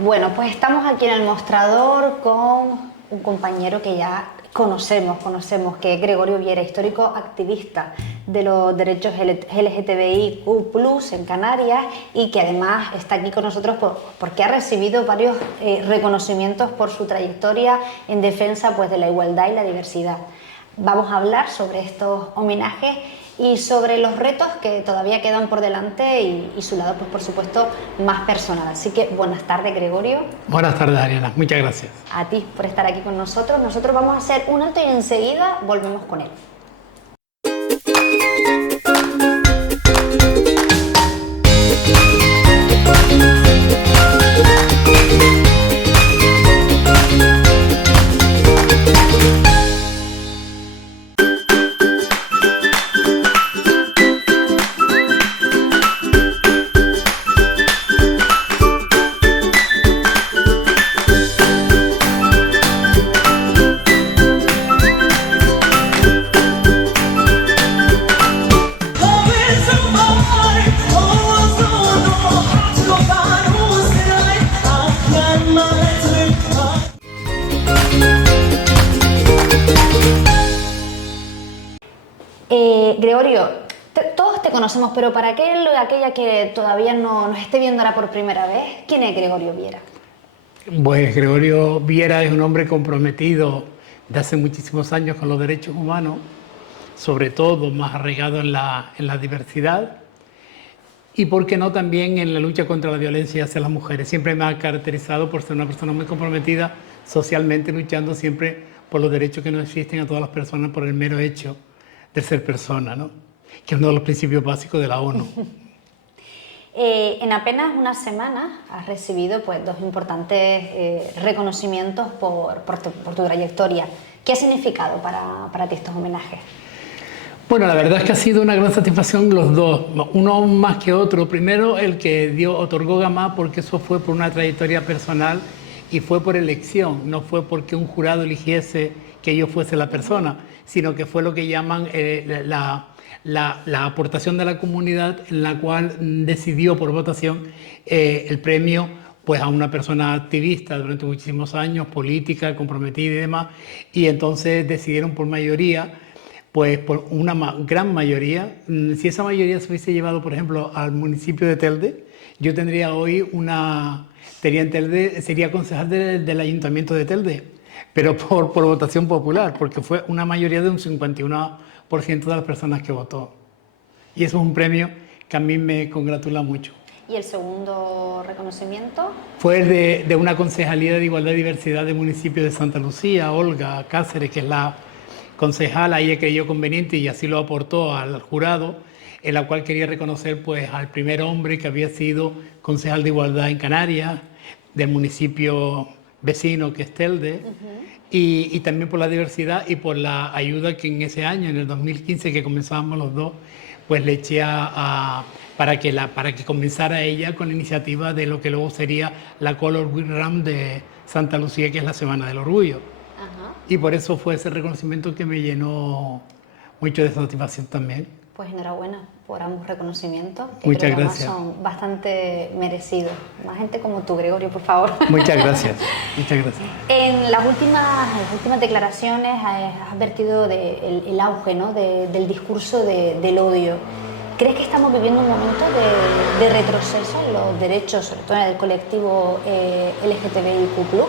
Bueno, pues estamos aquí en el mostrador con un compañero que ya conocemos, que es Gregorio Viera, histórico activista de los derechos LGTBIQ+ en Canarias, y que además está aquí con nosotros porque ha recibido varios reconocimientos por su trayectoria en defensa, pues, de la igualdad y la diversidad. Vamos a hablar sobre estos homenajes y sobre los retos que todavía quedan por delante y su lado, pues, por supuesto, más personal. Así que buenas tardes, Gregorio. Buenas tardes, Ariana. Muchas gracias. A ti por estar aquí con nosotros. Nosotros vamos a hacer un alto y enseguida volvemos con él. Gregorio, todos te conocemos, pero para aquella que todavía no nos esté viendo ahora por primera vez, ¿quién es Gregorio Viera? Pues Gregorio Viera es un hombre comprometido de hace muchísimos años con los derechos humanos, sobre todo más arraigado en la diversidad y, por qué no, también en la lucha contra la violencia hacia las mujeres. Siempre me ha caracterizado por ser una persona muy comprometida socialmente, luchando siempre por los derechos que nos existen a todas las personas por el mero hecho de ser persona, ¿no? Que es uno de los principios básicos de la ONU. En apenas una semana has recibido, pues, dos importantes reconocimientos por tu trayectoria. ¿Qué ha significado para ti estos homenajes? Bueno, la verdad es que ha sido una gran satisfacción los dos, uno más que otro. Primero, el que otorgó Gamá, porque eso fue por una trayectoria personal y fue por elección, no fue porque un jurado eligiese que yo fuese la persona, sino que fue lo que llaman la aportación de la comunidad, en la cual decidió por votación el premio, pues, a una persona activista durante muchísimos años, política, comprometida y demás, y entonces decidieron por mayoría, pues por una gran mayoría. Si esa mayoría se hubiese llevado, por ejemplo, al municipio de Telde, yo tendría hoy sería concejal del Ayuntamiento de Telde, pero por votación popular, porque fue una mayoría de un 51% de las personas que votó. Y eso es un premio que a mí me congratula mucho. ¿Y el segundo reconocimiento? Fue de una concejalía de Igualdad y Diversidad del municipio de Santa Lucía, Olga Cáceres, que es la concejala. Ella creyó conveniente y así lo aportó al jurado, en la cual quería reconocer, pues, al primer hombre que había sido concejal de Igualdad en Canarias, del municipio vecino que es Telde, y también por la diversidad y por la ayuda que en ese año, en el 2015, que comenzábamos los dos, pues le eché para que comenzara ella con la iniciativa de lo que luego sería la Color Week Ram de Santa Lucía, que es la Semana del Orgullo. Ajá. Y por eso fue ese reconocimiento que me llenó mucho de satisfacción también. Pues enhorabuena por ambos reconocimientos, que Muchas creo que gracias. son bastante merecidos. Más gente como tú, Gregorio, por favor. Muchas gracias. Muchas gracias. En las últimas declaraciones has advertido el auge, ¿no?, del discurso del odio. ¿Crees que estamos viviendo un momento de retroceso en los derechos, sobre todo en el colectivo LGTBIQ+?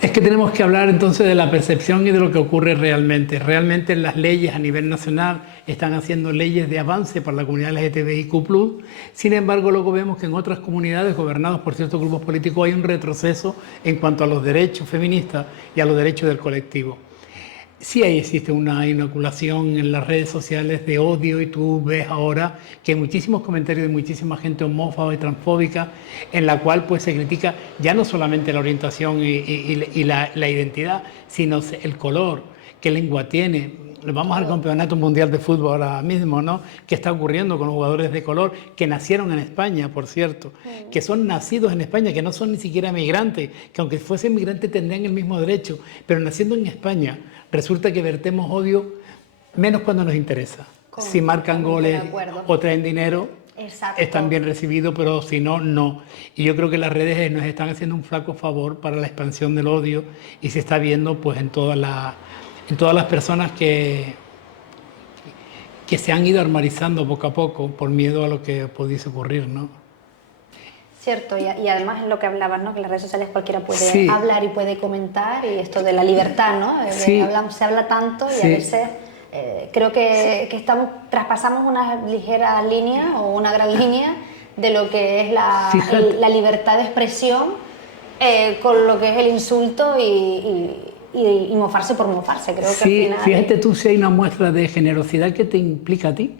Es que tenemos que hablar entonces de la percepción y de lo que ocurre realmente. Realmente las leyes a nivel nacional están haciendo leyes de avance para la comunidad LGTBIQ+. Sin embargo, luego vemos que en otras comunidades gobernadas por ciertos grupos políticos hay un retroceso en cuanto a los derechos feministas y a los derechos del colectivo. Sí, ahí existe una inoculación en las redes sociales de odio, y tú ves ahora que hay muchísimos comentarios de muchísima gente homófoba y transfóbica, en la cual, pues, se critica ya no solamente la orientación y la identidad, sino el color, qué lengua tiene. Vamos al Campeonato Mundial de Fútbol ahora mismo, ¿no? ¿Qué está ocurriendo con los jugadores de color que nacieron en España, por cierto? Que son nacidos en España, que no son ni siquiera migrantes, que aunque fuesen migrantes tendrían el mismo derecho, pero naciendo en España resulta que vertemos odio menos cuando nos interesa. Si marcan goles o traen dinero, Exacto. están bien recibidos, pero si no, no. Y yo creo que las redes nos están haciendo un flaco favor para la expansión del odio y se está viendo pues en todas las personas que se han ido armarizando poco a poco por miedo a lo que pudiese ocurrir, ¿no? Cierto, y además es lo que hablabas, ¿no? Que en las redes sociales cualquiera puede Sí. hablar y puede comentar, y esto de la libertad, ¿no? Sí. Se habla tanto y Sí. a veces creo que traspasamos una ligera línea o una gran línea de lo que es Fíjate. la libertad de expresión con lo que es el insulto y mofarse por mofarse. Creo que Sí, al final... fíjate tú si hay una muestra de generosidad que te implica a ti.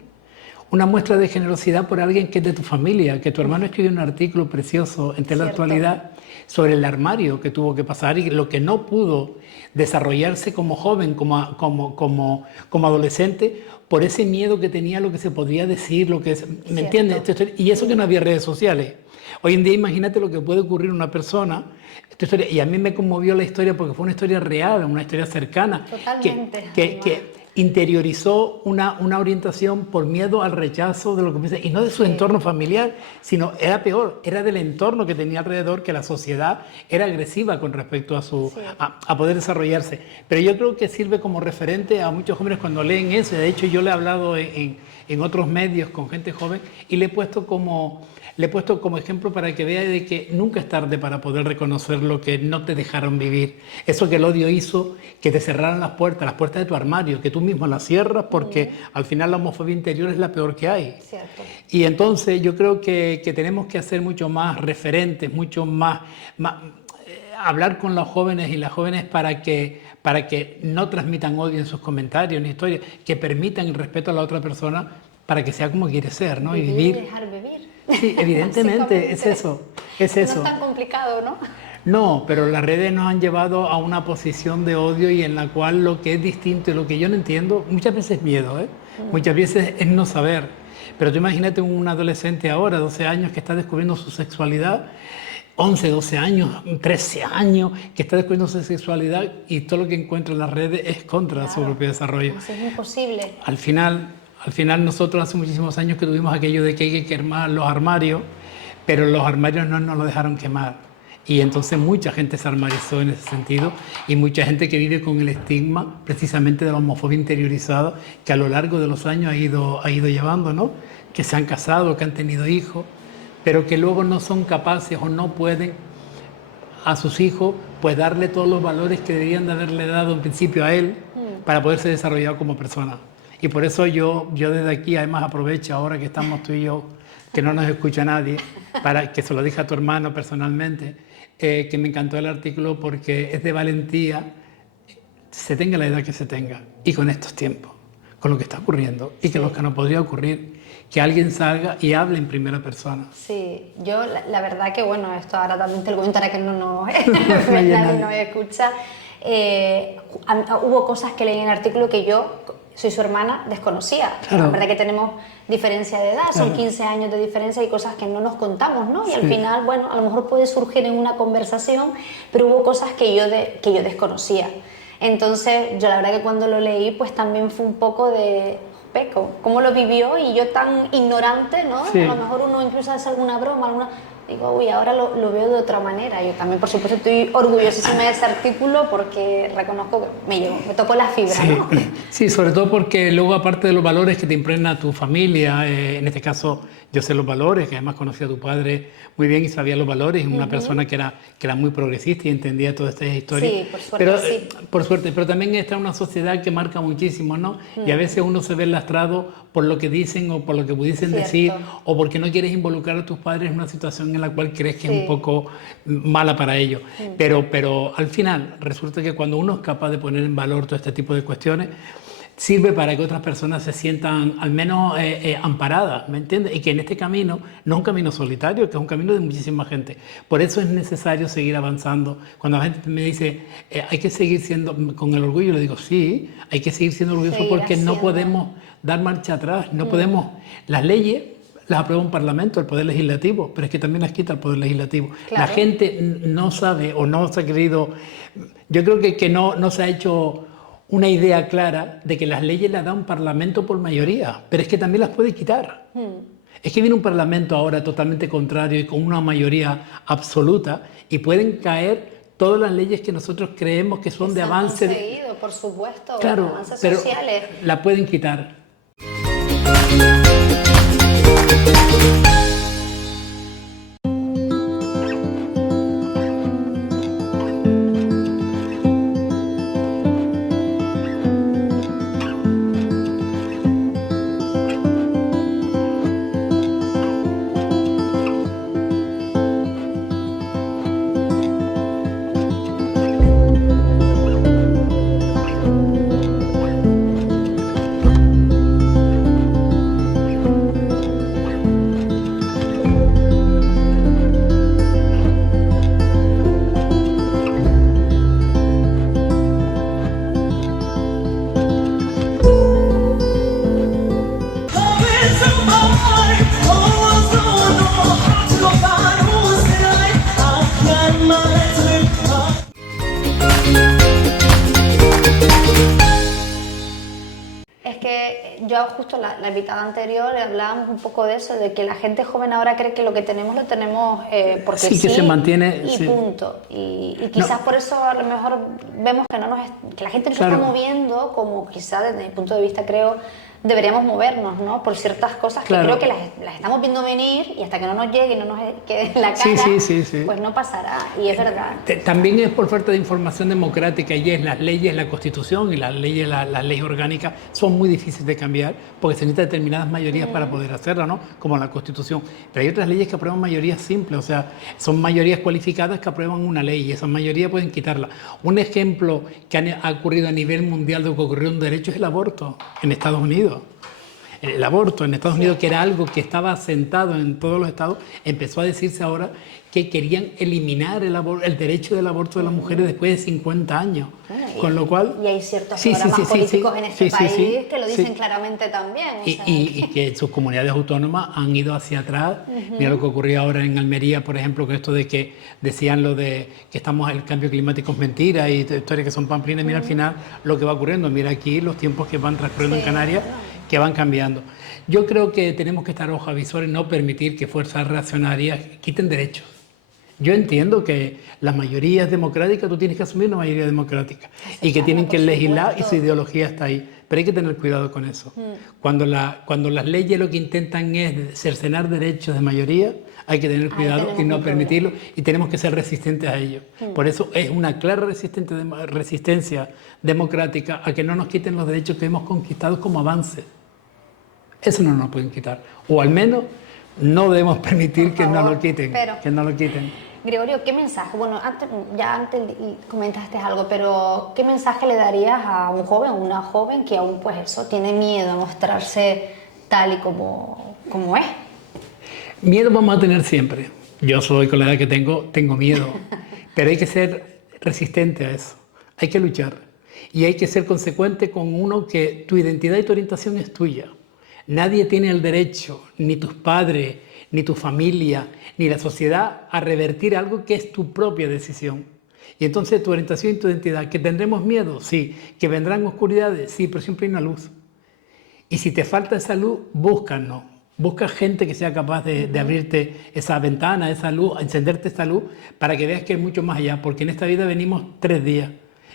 Una muestra de generosidad por alguien que es de tu familia, que tu hermano escribió un artículo precioso en Tela Cierto. Actualidad sobre el armario que tuvo que pasar y lo que no pudo desarrollarse como joven, como adolescente, por ese miedo que tenía a lo que se podría decir, ¿me Cierto. entiendes? Y eso que no había redes sociales. Hoy en día imagínate lo que puede ocurrir a una persona. Esta historia, y a mí me conmovió la historia porque fue una historia real, una historia cercana. Totalmente, Que interiorizó una orientación por miedo al rechazo de lo que piensa, y no de su entorno familiar, sino era peor, era del entorno que tenía alrededor, que la sociedad era agresiva con respecto a poder desarrollarse. Pero yo creo que sirve como referente a muchos jóvenes cuando leen eso. De hecho, yo le he hablado en otros medios con gente joven y le he puesto como ejemplo para que vea de que nunca es tarde para poder reconocer lo que no te dejaron vivir. Eso que el odio hizo, que te cerraran las puertas de tu armario, que tú mismo las cierras porque al final la homofobia interior es la peor que hay. Cierto. Y entonces yo creo que tenemos que hacer mucho más referentes, mucho más hablar con los jóvenes y las jóvenes para que no transmitan odio en sus comentarios ni historias, que permitan el respeto a la otra persona para que sea como quiere ser, ¿no? Vivir y vivir. y dejar vivir. Sí, evidentemente, es eso. No es tan complicado, ¿no? No, pero las redes nos han llevado a una posición de odio y en la cual lo que es distinto y lo que yo no entiendo, muchas veces es miedo, muchas veces es no saber. Pero tú imagínate un adolescente ahora, 12 años, que está descubriendo su sexualidad, 11, 12 años, 13 años, que está descubriendo su sexualidad y todo lo que encuentra en las redes es contra su propio desarrollo. Así es imposible. Al final nosotros hace muchísimos años que tuvimos aquello de que hay que quemar los armarios, pero los armarios no nos lo dejaron quemar. Y entonces mucha gente se armarizó en ese sentido y mucha gente que vive con el estigma precisamente de la homofobia interiorizada que a lo largo de los años ha ido llevando, ¿no? Que se han casado, que han tenido hijos, pero que luego no son capaces o no pueden a sus hijos pues darle todos los valores que deberían de haberle dado en principio a él para poderse desarrollar como persona. Y por eso yo desde aquí además aprovecho ahora que estamos tú y yo, que no nos escucha nadie, para que se lo dije a tu hermano personalmente, que me encantó el artículo porque es de valentía, se tenga la edad que se tenga, y con estos tiempos, con lo que está ocurriendo, y que lo que nos podría ocurrir, que alguien salga y hable en primera persona. Sí, yo la verdad que bueno, esto ahora también te lo comento ahora que nadie nos escucha. Hubo cosas que leí en el artículo que yo, soy su hermana, desconocía. Claro. La verdad que tenemos diferencia de edad, son 15 años de diferencia y cosas que no nos contamos, ¿no? Y al final, bueno, a lo mejor puede surgir en una conversación, pero hubo cosas que yo desconocía. Entonces, yo la verdad que cuando lo leí, pues también fue un poco de... ¿Cómo lo vivió? Y yo tan ignorante, ¿no? Sí. A lo mejor uno incluso hace alguna broma, digo, uy, ahora lo veo de otra manera. Yo también, por supuesto, estoy orgullosísima de ese artículo porque reconozco que me tocó la fibra, Sí. ¿no? Sí, sobre todo porque luego, aparte de los valores que te impregna tu familia, en este caso yo sé los valores, que además conocí a tu padre muy bien y sabía los valores, una persona que era muy progresista y entendía todas estas historias. Sí, por suerte, pero, sí. Por suerte, pero también está en una sociedad que marca muchísimo, ¿no? Y a veces uno se ve lastrado por lo que dicen o por lo que pudiesen decir, o porque no quieres involucrar a tus padres en una situación en la cual crees que es un poco mala para ellos. Pero al final resulta que cuando uno es capaz de poner en valor todo este tipo de cuestiones, sirve para que otras personas se sientan al menos amparadas, ¿me entiendes? Y que en este camino no es un camino solitario, que es un camino de muchísima gente. Por eso es necesario seguir avanzando. Cuando la gente me dice, hay que seguir siendo, con el orgullo, le digo, sí, hay que seguir siendo orgulloso porque no podemos dar marcha atrás, no podemos. Las leyes las aprueba un parlamento, el Poder Legislativo, pero es que también las quita el Poder Legislativo. Claro. La gente no sabe o no se ha querido, yo creo que no se ha hecho una idea clara de que las leyes las da un parlamento por mayoría, pero es que también las puede quitar. Es que viene un parlamento ahora totalmente contrario y con una mayoría absoluta y pueden caer todas las leyes que nosotros creemos que son de avance. Conseguido, por supuesto, claro, avances pero sociales. la pueden quitar. Es que yo justo la invitada anterior hablábamos un poco de eso, de que la gente joven ahora cree que lo que tenemos lo tenemos porque Sí, que se mantiene, y sí. punto. Y quizás por eso a lo mejor vemos que, que la gente no se Claro. está moviendo como quizás desde mi punto de vista creo deberíamos movernos, ¿no? Por ciertas cosas que Claro. creo que las estamos viendo venir y hasta que no nos llegue y no nos quede en la cara, Sí. pues no pasará. Y es verdad. También es por falta de información democrática y es las leyes, la Constitución y las leyes orgánicas son muy difíciles de cambiar porque se necesitan determinadas mayorías para poder hacerlo, ¿no? Como la Constitución. Pero hay otras leyes que aprueban mayorías simples, o sea, son mayorías cualificadas que aprueban una ley y esas mayorías pueden quitarla. Un ejemplo que ha ocurrido a nivel mundial de lo que ocurrió en un derecho es el aborto en Estados Unidos. El aborto en Estados Unidos, que era algo que estaba asentado en todos los estados, empezó a decirse ahora que querían eliminar el derecho del aborto de las mujeres después de 50 años. Con lo cual... Y hay ciertos programas políticos en este país que lo dicen claramente también. Y que sus comunidades autónomas han ido hacia atrás. Mira lo que ocurrió ahora en Almería, por ejemplo, con esto de que decían lo de que el cambio climático es mentira y historias que son pamplinas. Mira al final lo que va ocurriendo. Mira aquí los tiempos que van transcurriendo en Canarias, que van cambiando. Yo creo que tenemos que estar ojos visores, no permitir que fuerzas reaccionarias quiten derechos. Yo entiendo que las mayorías democráticas, tú tienes que asumir una mayoría democrática y que tienen que legislar y su ideología está ahí. Pero hay que tener cuidado con eso. Cuando las leyes lo que intentan es cercenar derechos de mayoría, hay que tener cuidado y no permitirlo y tenemos que ser resistentes a ello. Por eso es una clara resistencia democrática a que no nos quiten los derechos que hemos conquistado como avance. Eso no nos pueden quitar. O al menos no debemos permitir que nos lo quiten. Que no lo quiten. Gregorio, ¿qué mensaje? Bueno, antes comentaste algo, pero ¿qué mensaje le darías a un joven o una joven que aún pues eso tiene miedo a mostrarse tal y como es? Miedo vamos a tener siempre. Yo soy, con la edad que tengo miedo, pero hay que ser resistente a eso. Hay que luchar y hay que ser consecuente con uno que tu identidad y tu orientación es tuya. Nadie tiene el derecho, ni tus padres, ni tu familia, ni la sociedad, a revertir algo que es tu propia decisión. Y entonces tu orientación y tu identidad, ¿que tendremos miedo? Sí. ¿Que vendrán oscuridades? Sí, pero siempre hay una luz. Y si te falta esa luz, búscanos. Busca gente que sea capaz de abrirte esa ventana, esa luz, encenderte esa luz, para que veas que hay mucho más allá. Porque en esta vida venimos 3 días.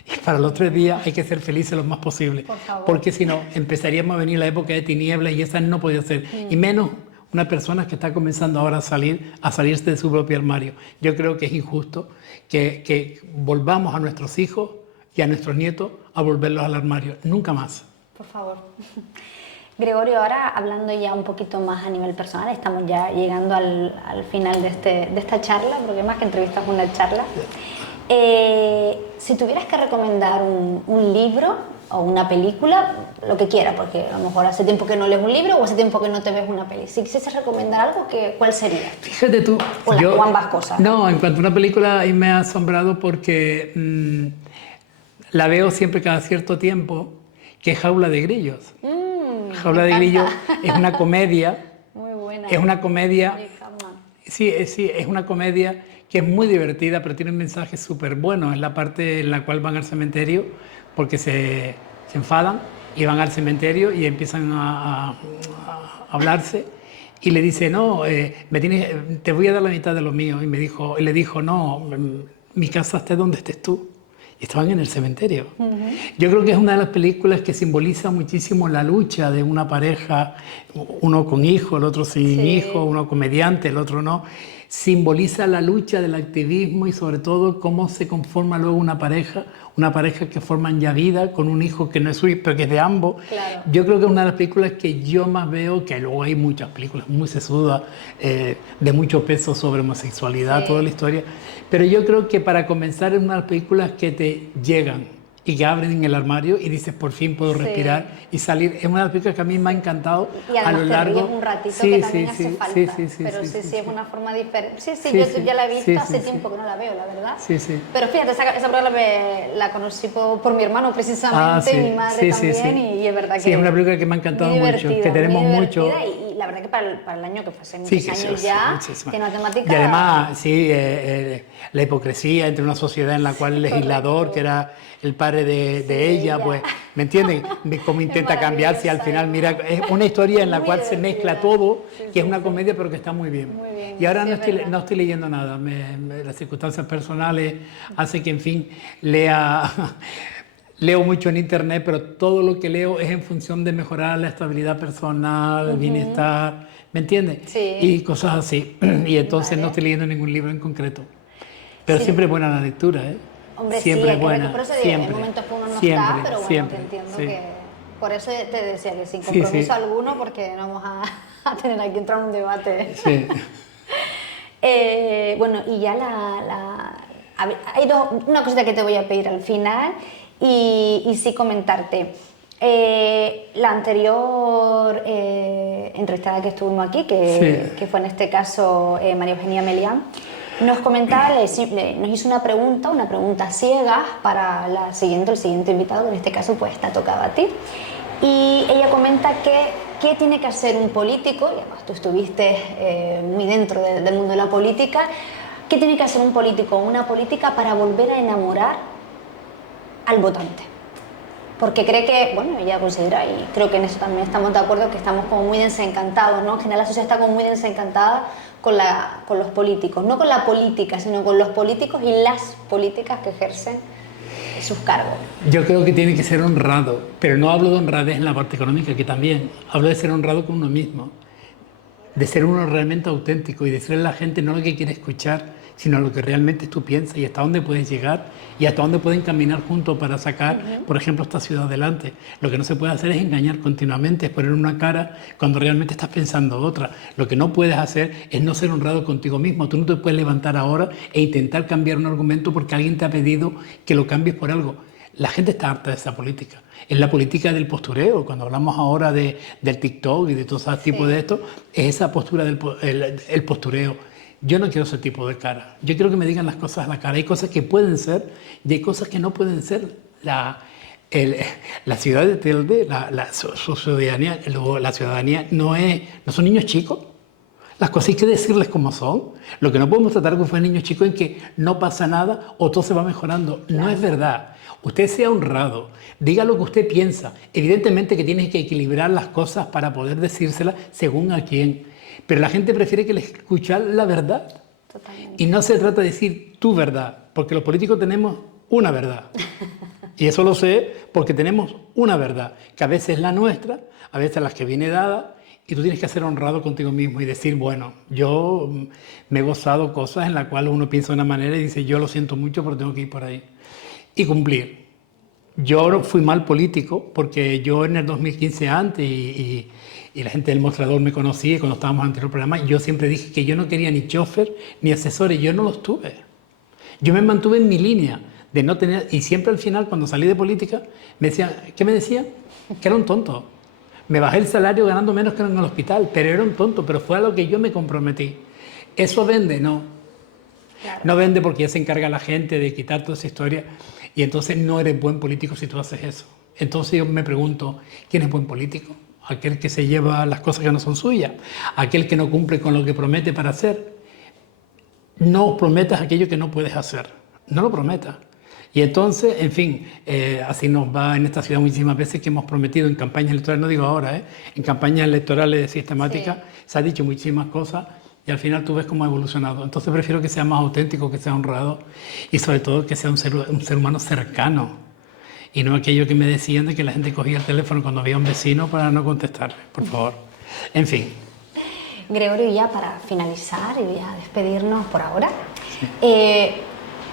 Y para los 3 días hay que ser felices lo más posible. Por favor. Porque si no, empezaríamos a venir la época de tinieblas y esa no podía ser. Y menos una persona que está comenzando ahora a salirse de su propio armario. Yo creo que es injusto que volvamos a nuestros hijos y a nuestros nietos a volverlos al armario. Nunca más. Por favor. Gregorio, ahora hablando ya un poquito más a nivel personal, estamos ya llegando al final de esta charla, porque más que entrevista es una charla. Si tuvieras que recomendar un libro o una película, lo que quieras, porque a lo mejor hace tiempo que no lees un libro o hace tiempo que no te ves una peli. Si quisieses recomendar algo, ¿cuál sería? Fíjate tú. O ambas cosas. No, en cuanto a una película, ahí me ha asombrado porque la veo siempre cada cierto tiempo, que es Jaula de Grillos. Jaula de Grillos es una comedia. Muy buena. Es una comedia. Sí, es una comedia que es muy divertida, pero tiene un mensaje súper bueno. Es la parte en la cual van al cementerio porque se enfadan y van al cementerio y empiezan a hablarse y le dice, no, te voy a dar la mitad de lo mío. Y le dijo, no, mi casa esté donde estés tú. Y estaban en el cementerio. Yo creo que es una de las películas que simboliza muchísimo la lucha de una pareja, uno con hijo, el otro sin hijo, uno comediante, el otro no. Simboliza la lucha del activismo y sobre todo cómo se conforma luego una pareja que forman ya vida con un hijo que no es suyo, pero que es de ambos. Claro. Yo creo que es una de las películas que yo más veo, que luego hay muchas películas muy sesudas, de mucho peso sobre homosexualidad, toda la historia, pero yo creo que para comenzar es una de las películas que te llegan y que abren el armario y dices, por fin puedo respirar y salir. Es una de las películas que a mí me ha encantado y a lo largo. Y además un ratito que también hace falta. Pero sí, es una forma diferente. Yo ya la he visto hace tiempo que no la veo, la verdad. Pero fíjate, esa película la conocí por mi hermano precisamente, y mi madre también, y es verdad que... Sí, es una película que me ha encantado mucho, que tenemos mucho... Y la verdad que para el año que fue hace muchos años ya, tiene una temática... Y además, la hipocresía entre una sociedad en la cual el legislador, que era el padre de ella, pues, ¿me entienden? Cómo intenta cambiarse y al final, mira, es una historia en la cual se mezcla todo, que es una comedia, pero que está muy bien. Y ahora no estoy leyendo nada, las circunstancias personales hacen que, en fin, leo mucho en internet, pero todo lo que leo es en función de mejorar la estabilidad personal, el bienestar, ¿me entiendes? Y cosas así. Y entonces no estoy leyendo ningún libro en concreto. Pero siempre es buena la lectura, ¿eh? Hombre, siempre es buena, por eso siempre, hay momentos que uno no siempre, está, pero bueno, siempre, que entiendo que... Por eso te decía que sin compromiso alguno, porque no vamos a tener aquí entrar en un debate. Sí. Bueno, y ya hay una cosita que te voy a pedir al final y sí comentarte. La anterior entrevistada que estuvimos aquí, que fue en este caso María Eugenia Melián, nos comentaba, nos hizo una pregunta ciega para el siguiente invitado, que en este caso pues te ha tocado a ti. Y ella comenta qué tiene que hacer un político, y además tú estuviste muy dentro del mundo de la política, qué tiene que hacer un político o una política para volver a enamorar al votante. Porque cree que, bueno, ella considera, y creo que en eso también estamos de acuerdo, que estamos como muy desencantados, ¿no? En general la sociedad está como muy desencantada con los políticos, no con la política, sino con los políticos y las políticas que ejercen sus cargos. Yo creo que tiene que ser honrado, pero no hablo de honradez en la parte económica, que también, hablo de ser honrado con uno mismo, de ser uno realmente auténtico y decirle a la gente no lo que quiere escuchar, sino lo que realmente tú piensas y hasta dónde puedes llegar y hasta dónde pueden caminar juntos para sacar, por ejemplo, esta ciudad adelante. Lo que no se puede hacer es engañar continuamente, es poner una cara cuando realmente estás pensando otra. Lo que no puedes hacer es no ser honrado contigo mismo. Tú no te puedes levantar ahora e intentar cambiar un argumento porque alguien te ha pedido que lo cambies por algo. La gente está harta de esa política. Es la política del postureo. Cuando hablamos ahora del TikTok y de todo ese tipo de esto, es esa postura del postureo. Yo no quiero ese tipo de cara. Yo quiero que me digan las cosas a la cara. Hay cosas que pueden ser y hay cosas que no pueden ser. La ciudad de Telde, su ciudadanía, la ciudadanía no son niños chicos. Las cosas hay que decirles como son. Lo que no podemos tratar como fue niños chicos en que no pasa nada o todo se va mejorando. No es verdad. Usted sea honrado, diga lo que usted piensa. Evidentemente que tienes que equilibrar las cosas para poder decírselas según a quién. Pero la gente prefiere que escuchar la verdad. Totalmente. Y no se trata de decir tu verdad, porque los políticos tenemos una verdad. Y eso lo sé porque tenemos una verdad, que a veces es la nuestra, a veces la que viene dada, y tú tienes que ser honrado contigo mismo y decir, bueno, yo me he gozado cosas en las cuales uno piensa de una manera y dice, yo lo siento mucho, pero tengo que ir por ahí. Y cumplir. Yo fui mal político porque yo en el 2015 antes y la gente del mostrador me conocía cuando estábamos ante el programa, yo siempre dije que yo no quería ni chofer ni asesores, yo no los tuve. Yo me mantuve en mi línea de no tener, y siempre al final cuando salí de política me decían, ¿qué me decían? Que era un tonto. Me bajé el salario ganando menos que en el hospital, pero era un tonto, pero fue a lo que yo me comprometí. ¿Eso vende? No. Claro. No vende porque ya se encarga la gente de quitar toda esa historia y entonces no eres buen político si tú haces eso. Entonces yo me pregunto, ¿quién es buen político? Aquel que se lleva las cosas que no son suyas, aquel que no cumple con lo que promete para hacer. No prometas aquello que no puedes hacer, no lo prometas. Y entonces, en fin, así nos va en esta ciudad muchísimas veces que hemos prometido en campañas electorales, no digo ahora, en campañas electorales sistemáticas, se ha dicho muchísimas cosas y al final tú ves cómo ha evolucionado. Entonces prefiero que sea más auténtico, que sea honrado y sobre todo que sea un ser humano cercano y no aquello que me decían de que la gente cogía el teléfono cuando había un vecino para no contestarle, por favor. En fin. Gregorio, ya para finalizar y ya despedirnos por ahora,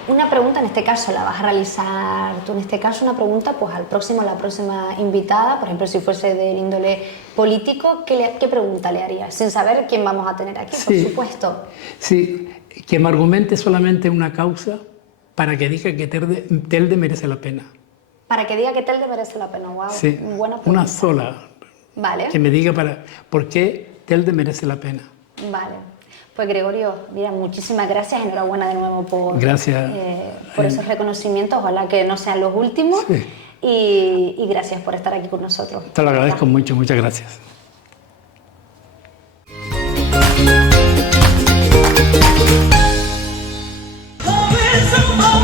una pregunta, en este caso la vas a realizar tú, en este caso una pregunta pues al próximo, la próxima invitada, por ejemplo si fuese del índole político, ¿qué pregunta le harías? Sin saber quién vamos a tener aquí, por supuesto. Sí, que me argumente solamente una causa para que diga que Telde merece la pena. Para que diga que Telde merece la pena, wow, sí, buena pregunta. Una sola. Vale. Que me diga por qué Telde merece la pena. Vale. Pues Gregorio, mira, muchísimas gracias, enhorabuena de nuevo por esos reconocimientos, ojalá que no sean los últimos, sí. y gracias por estar aquí con nosotros. Te lo agradezco mucho, muchas gracias. Oh,